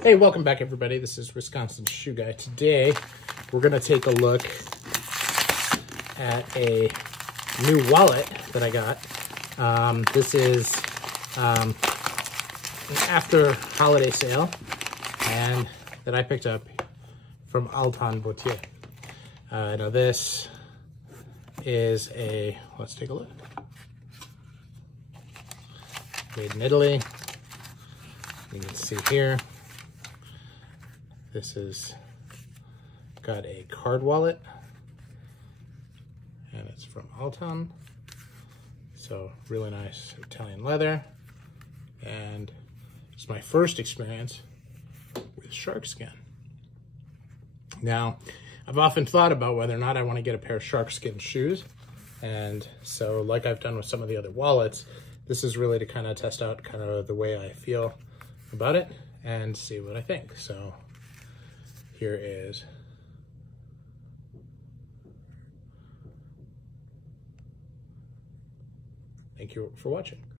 Hey, welcome back everybody. This is Wisconsin Shoe Guy. Today, we're gonna take a look at a new wallet that I got. This is an after holiday sale and that I picked up from Altan. Now this is let's take a look. Made in Italy. You can see here. This is got a card wallet, and it's from Altan. So really nice Italian leather, and it's my first experience with Sharkskin. Now, I've often thought about whether or not I want to get a pair of Sharkskin shoes, and so like I've done with some of the other wallets, this is really to kind of test out kind of the way I feel about it and see what I think. So here is thank you for watching.